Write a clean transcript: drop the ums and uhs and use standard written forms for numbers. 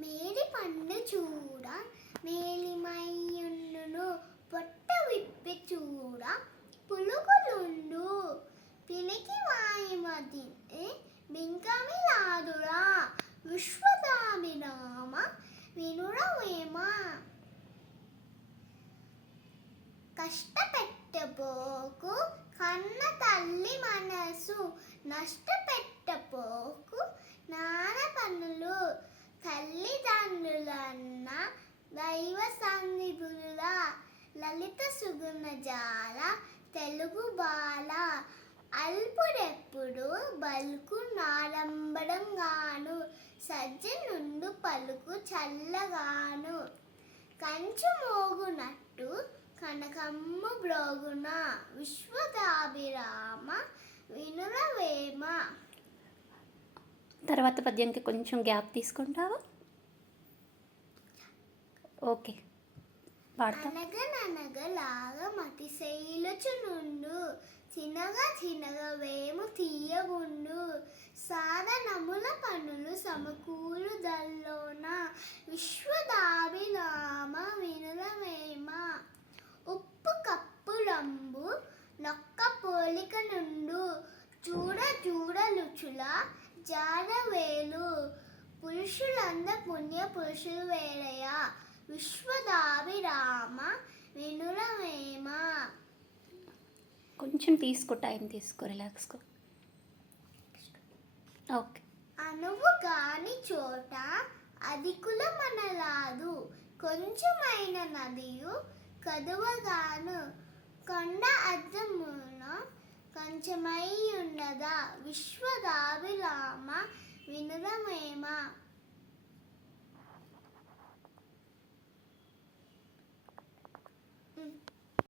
మేడి పండు చూడ మేలిమయ్యుండును, పొట్ట విప్పి చూడ పులుకులుండు, పినికి వాయుమతి బింకమిలాదురా, విశ్వదాభిరామ వినురవేమ. కష్టపెట్టబోకు కన్న తల్లి మనసు, నష్టపెట్టబోకు నాన్న పనులు, తల్లిదండ్రులన్న దైవ సన్నిధులురా, లలిత సుగుణ జాల తెలుగు బాల, అల్పుడెప్పుడు బల్కు నాడంబడం గాను, సజ్జనుండు పలుకు చల్లగాను, కంచు మోగునట్టు కనకమ్ము బ్రోగున, విశ్వదాభిరామ వినురవేమ. తర్వాత పద్యానికి కొంచెం గ్యాప్ తీసుకుంటావా? ఓకే, అనగననగలాగ మతిశైలచునుండు, చినగ చినగ వేము తీయగుండు, సాధనముల పనులు సమకూరు దల్లోన, విశ్వదాభిరామ వినురవేమ. ఉప్పు కప్పులంబు నొక్క పోలిక నుండు, చూడ చూడలుచుల జాడవేలు, పురుషులంద పుణ్య పురుషులు వేరయ, విశ్వదాభిరామ వినురవేమ. కొంచెం తీసుకో, టైం తీసుకో, రిలాక్స్కో. ఓకే. అనువు కాని చోట అధికుల మనలాదు, కొంచెమైన నదియు కదువగాను, కొండ అద్దమున కొంచెమై ఉన్నదా, విశ్వదాభిరామ వినురవేమ.